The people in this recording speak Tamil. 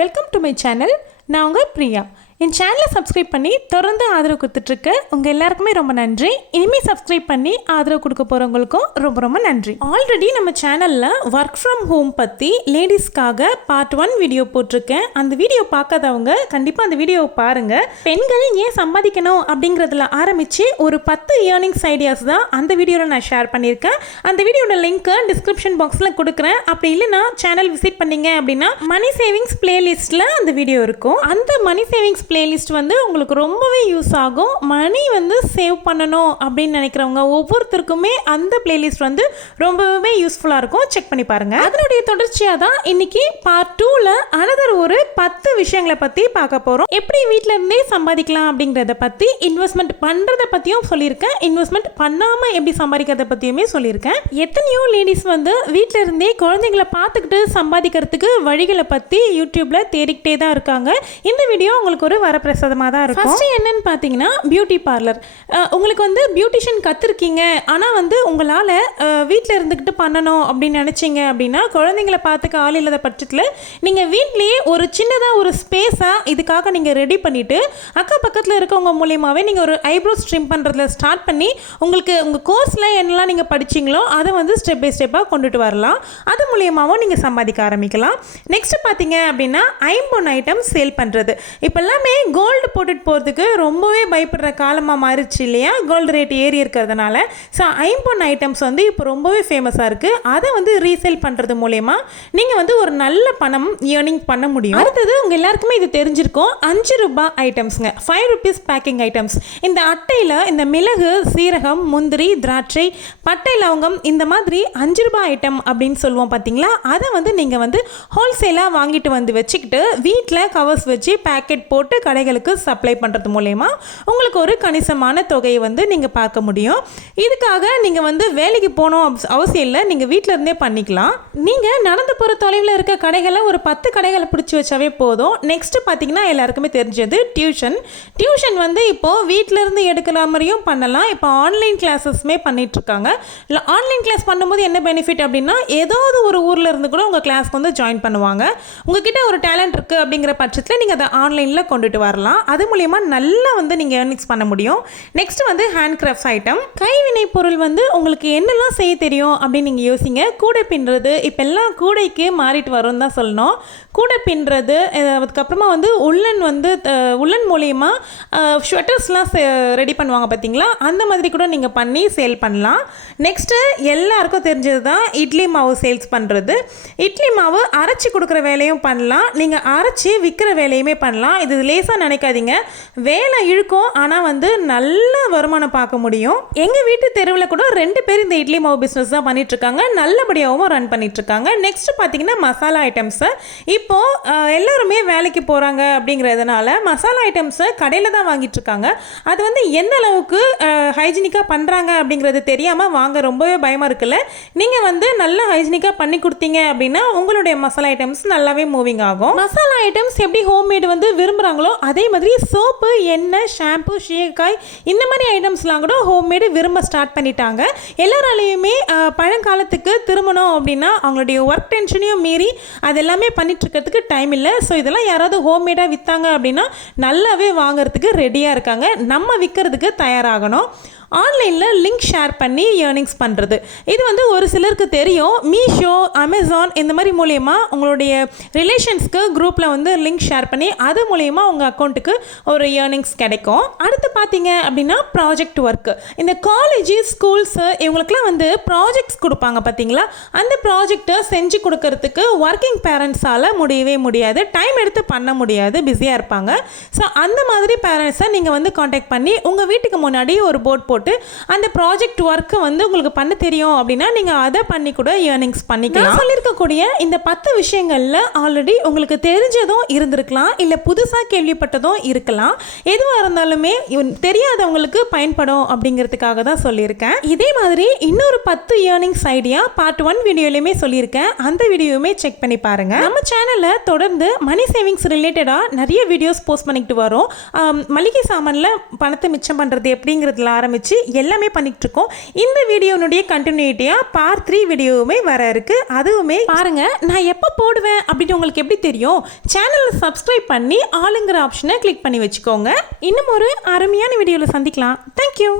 Welcome to my channel. நான் உங்கள் பிரியா. என் சேனலை சப்ஸ்கிரைப் பண்ணி தொடர்ந்து ஆதரவு கொடுத்துட்ருக்க உங்கள் எல்லாருக்குமே ரொம்ப நன்றி. இனிமேல் சப்ஸ்கிரைப் பண்ணி ஆதரவு கொடுக்க போகிறவங்களுக்கும் ரொம்ப ரொம்ப நன்றி. ஆல்ரெடி நம்ம சேனலில் ஒர்க் ஃப்ரம் ஹோம் பற்றி லேடிஸ்க்காக பார்ட் 1 வீடியோ போட்டிருக்கேன். அந்த வீடியோ பார்க்காதவங்க கண்டிப்பாக அந்த வீடியோவை பாருங்கள். பெண்கள் ஏன் சம்பாதிக்கணும் அப்படிங்கிறதுல ஆரம்பித்து ஒரு 10 ஏர்னிங்ஸ் ஐடியாஸ் தான் அந்த வீடியோவில் நான் ஷேர் பண்ணியிருக்கேன். அந்த வீடியோட லிங்க்கை டிஸ்கிரிப்ஷன் பாக்ஸில் கொடுக்குறேன். அப்படி இல்லைனா சேனல் விசிட் பண்ணிங்க அப்படின்னா மணி சேவிங்ஸ் பிளேலிஸ்ட்டில் அந்த வீடியோ இருக்கும். அந்த மணி சேவிங்ஸ் பிளேலிஸ்ட் வந்து உங்களுக்கு ரொம்பவே யூஸ் ஆகும். மணி வந்து சேவ் பண்ணணும் அப்படின்னு நினைக்கிறவங்க ஒவ்வொருத்தருக்குமே அந்த பிளேலிஸ்ட் வந்து ரொம்பவே யூஸ்ஃபுல்லாக இருக்கும். செக் பண்ணி பாருங்கள். அதனுடைய தொடர்ச்சியாக தான் இன்னைக்கு பார்ட் 2ல் அனதர் ஒரு 10 விஷயங்களை பற்றி பார்க்க போகிறோம். எப்படி வீட்டில் இருந்தே சம்பாதிக்கலாம் அப்படிங்கிறத பற்றி, இன்வெஸ்ட்மெண்ட் பண்ணுறத பற்றியும் சொல்லியிருக்கேன், இன்வெஸ்ட்மெண்ட் பண்ணாமல் எப்படி சம்பாதிக்கிறத பற்றியுமே சொல்லியிருக்கேன். எத்தனையோ லேடிஸ் வந்து வீட்டில் இருந்தே குழந்தைங்களை பார்த்துக்கிட்டு சம்பாதிக்கிறதுக்கு வழிகளை பற்றி யூடியூப்பில் தேடிக்கிட்டே தான் இருக்காங்க. இந்த வீடியோ உங்களுக்கு ஒரு வரப்பிரசாதமாக தான் இருக்கும். ஃபர்ஸ்ட் என்னன்னு பார்த்தீங்கன்னா பியூட்டி பார்லர். உங்களுக்கு வந்து பியூட்டிஷியன் கற்றுருக்கீங்க, ஆனால் வந்து உங்களால் வீட்டில் இருந்துக்கிட்டு பண்ணணும் அப்படின்னு நினச்சிங்க அப்படின்னா, குழந்தைங்களை பார்த்துக்க ஆள் இல்லாத பட்சத்தில் நீங்கள் வீட்லேயே ஒரு சின்னதாக ஒரு ஸ்பேஸாக இதுக்காக நீங்கள் ரெடி பண்ணிவிட்டு அக்கா பக்கத்தில் இருக்கவங்க மூலியமாகவே நீங்கள் ஒரு ஐப்ரோஸ் ட்ரிம் பண்ணுறதுல ஸ்டார்ட் பண்ணி உங்களுக்கு உங்கள் கோர்ஸில் என்னெல்லாம் நீங்கள் படிச்சிங்களோ அதை வந்து ஸ்டெப் பை ஸ்டெப்பாக கொண்டுட்டு வரலாம். அது மூலியமாகவும் நீங்கள் சம்பாதிக்க ஆரம்பிக்கலாம். நெக்ஸ்ட் பார்த்தீங்க அப்படின்னா ஐம்பொன் ஐட்டம் சேல் பண்ணுறது. இப்போ எல்லாமே கோல்டு போட்டுட்டு போகிறதுக்கு ரொம்பவே பயப்படுற காலமாக மாறிடுச்சு இல்லையா, கோல்டு ரேட் ஏறி இருக்கிறதுனால. ஸோ ஐம்பொன் ஐட்டம்ஸ் வந்து இப்போ ரொம்பவே ஃபேமஸாக இருக்குது. அதை வந்து ரீசேல் பண்ணுறது மூலயமா நீங்கள் வந்து ஒரு நல்ல பணம் ஏர்னிங் பண்ண முடியும். அடுத்தது உங்கள் எல்லாருக்குமே இது தெரிஞ்சிருக்கும், 5 ரூபாய் ஐட்டம்ஸுங்க, 5 rupees பேக்கிங் ஐட்டம்ஸ். இந்த அட்டையில் இந்த மிளகு, சீரகம், முந்திரி, திராட்சை, பட்டை, லவங்கம் இந்த மாதிரி 5 ரூபாய் ஐட்டம் அப்படின்னு சொல்லுவோம் பார்த்தீங்களா, அதை வந்து நீங்கள் வந்து ஹோல்சேலாக வாங்கிட்டு வந்து வச்சுக்கிட்டு வீட்டில் கவர்ஸ் வச்சு பேக்கெட் போட்டு கடைகளுக்கு சப்ளை பண்ணுறது மூலயமா உங்களுக்கு ஒரு கணிசமான தொகையை வந்து நீங்கள் பார்க்க முடியும். இதுக்காக நீங்கள் வந்து வேலைக்கு போகணும் அவசியம் இல்லை, நீங்கள் வீட்டில் இருந்தே பண்ணிக்கலாம். நீங்கள் நடந்து போகிற தொலைவில் இருக்க கடைகளை ஒரு 10 கடைகளை பிடிச்சி வச்சாவே போதும். நெக்ஸ்ட்டு பார்த்தீங்கன்னா எல்லாருக்குமே தெரிஞ்சது டியூஷன் வந்து இப்போது வீட்டில் இருந்து எடுக்கிற மாதிரியும் பண்ணலாம். இப்போ ஆன்லைன் கிளாஸஸ்மே பண்ணிகிட்ருக்காங்க. இல்லை ஆன்லைன் கிளாஸ் பண்ணும்போது என்ன பெனிஃபிட் அப்படின்னா, ஏதாவது ஒரு ஊரில் இருந்து கூட உங்கள் கிளாஸ்க்கு வந்து ஜாயின் பண்ணுவாங்க. உங்ககிட்ட ஒரு டேலண்ட் இருக்குது அப்படிங்கிற பட்சத்தில் நீங்கள் அதை ஆன்லைனில் கொண்டுட்டு வரலாம். அது மூலயமா நல்லா வந்து நீங்கள் ஏர்னிங்ஸ் பண்ண முடியும். நெக்ஸ்ட் வந்து ஹேண்ட் கிராஃப்ட்ஸ் ஐட்டம், கைவினை பொருள் வந்து உங்களுக்கு என்னெல்லாம் செய்ய தெரியும் அப்படின்னு நீங்கள் யோசிங்க. கூடை பின்னுறது, இப்போ எல்லாம் கூடைக்கு மாறிட்டு வரும் தான் சொல்லணும். கூடை பின்னுறது, அதுக்கப்புறமா வந்து உள்ளன் மூலயமா ஸ்வெட்டர்ஸ்லாம் ரெடி பண்ணுவாங்க பார்த்தீங்களா, அந்த மாதிரி கூட நீங்கள் பண்ணி சேல் பண்ணலாம். நெக்ஸ்ட்டு எல்லாருக்கும் தெரிஞ்சது தான் இட்லி மாவு சேல்ஸ் பண்ணுறது. இட்லி மாவு அரைச்சி கொடுக்குற வேலையும் பண்ணலாம், நீங்கள் அரைச்சி விற்கிற வேலையுமே பண்ணலாம். இது லேசாக நினைக்காதீங்க, வேலை இழுக்கும், ஆனால் வந்து நல்ல வருமானம் பார்க்க முடியும். எங்கள் வீட்டு தெருவில் கூட 2 பேர் இந்த இட்லி மாவு பிஸ்னஸ் தான் பண்ணிகிட்ருக்காங்க, நல்லபடியாகவும் ரன் பண்ணிகிட்ருக்காங்க. நெக்ஸ்ட் பார்த்தீங்கன்னா மசாலா ஐட்டம்ஸு. இப்போது எல்லாருமே வேலைக்கு போகிறாங்க அப்படிங்கிறதுனால மசாலா ஐட்டம்ஸை கடையில் தான் வாங்கிட்டுருக்காங்க. அது வந்து எந்த அளவுக்கு ஹைஜீனிக்காக பண்ணுறாங்க அப்படிங்கிறது தெரியாமல் வாங்க ரொம்பவே பயமாக இருக்குல்ல. நீங்கள் வந்து நல்ல ஹைஜீனிக்காக பண்ணி கொடுத்தீங்க அப்படின்னா உங்களுடைய மசாலா ஐட்டம்ஸ் நல்லாவே மூவிங் ஆகும். மசாலா ஐட்டம்ஸ் எப்படி ஹோம்மேடு வந்து விரும்புகிறாங்களோ அதே மாதிரி சோப்பு, எண்ணெய், ஷாம்பு, சீயக்காய் இந்த மாதிரி ஐட்டம்ஸ்லாம் கூட ஹோம்மேடு விரும்ப ஸ்டார்ட் பண்ணிட்டாங்க. எல்லாராலையுமே பழங்காலத்துக்கு திரும்பணும் அப்படின்னா அவங்களுடைய ஒர்க் டென்ஷனையும் மீறி அது எல்லாமே பண்ணிட்டுருக்கிறதுக்கு டைம் இல்லை. ஸோ இதெல்லாம் யாராவது ஹோம்மேடாக விற்றாங்க அப்படின்னா நல்லாவே வாங்குறதுக்கு ரெடியாக இருக்காங்க. நம்ம விற்கிறதுக்கு தயாராகணும். ஆன்லைனில் லிங்க் ஷேர் பண்ணி ஏர்னிங்ஸ் பண்ணுறது, இது வந்து ஒரு சிலருக்கு தெரியும். மீஷோ, அமேசான் இந்த மாதிரி மூலயமா உங்களுடைய ரிலேஷன்ஸ்க்கு குரூப்பில் வந்து லிங்க் ஷேர் பண்ணி அது மூலயமா உங்கள் அக்கௌண்ட்டுக்கு ஒரு ஏர்னிங்ஸ் கிடைக்கும். அடுத்து பார்த்தீங்க அப்படின்னா ப்ராஜெக்ட் ஒர்க்கு. இந்த காலேஜ், ஸ்கூல்ஸு இவங்களுக்குலாம் வந்து ப்ராஜெக்ட்ஸ் கொடுப்பாங்க பார்த்தீங்களா, அந்த ப்ராஜெக்டை செஞ்சு கொடுக்கறதுக்கு ஒர்க்கிங் பேரண்ட்ஸால் முடியவே முடியாது, டைம் எடுத்து பண்ண முடியாது, பிஸியாக இருப்பாங்க. ஸோ அந்த மாதிரி பேரண்ட்ஸை நீங்கள் வந்து காண்டாக்ட் பண்ணி உங்கள் வீட்டுக்கு முன்னாடி ஒரு போர்ட் போட்டு அந்த ப்ராஜெக்ட் ஒர்க்கை வந்து உங்களுக்கு பண்ண தெரியும் அப்படின்னா நீங்கள் அதை பண்ணி கூட ஏர்னிங்ஸ் பண்ணிக்கலாம். நான் சொல்லியிருக்கக்கூடிய இந்த 10 விஷயங்களில் ஆல்ரெடி உங்களுக்கு தெரிஞ்சதும் இருந்திருக்கலாம், இல்லை புதுசாக கேள்விப்பட்டதும் இருக்கலாம். எதுவாக இருந்தாலுமே தெரியாதவங்களுக்கு பயன்படும் அப்படிங்கிறதுக்காக தான் சொல்லியிருக்கேன். இதே மாதிரி இன்னொரு 10 ஏர்னிங்ஸ் ஐடியா பார்ட் 1 வீடியோலையுமே சொல்லியிருக்கேன். அந்த வீடியோவுமே செக் பண்ணி பாருங்கள். நம்ம சேனலில் தொடர்ந்து மணி சேவிங்ஸ் ரிலேட்டடாக நிறைய வீடியோஸ் போஸ்ட் பண்ணிக்கிட்டு வரோம். மளிகை சாமானில் பணத்தை மிச்சம் பண்ணுறது எப்படிங்கிறதுல ஆரம்பிச்சு வச்சு எல்லாமே பண்ணிகிட்டு இருக்கோம். இந்த வீடியோனுடைய கண்டினியூட்டியாக பார்ட் 3 வீடியோவுமே வர இருக்குது. அதுவுமே பாருங்கள். நான் எப்போ போடுவேன் அப்படின்னு உங்களுக்கு எப்படி தெரியும்? சேனலை சப்ஸ்கிரைப் பண்ணி ஆளுங்கிற ஆப்ஷனை கிளிக் பண்ணி வச்சுக்கோங்க. இன்னும் ஒரு அருமையான வீடியோவில் சந்திக்கலாம். தேங்க்யூ.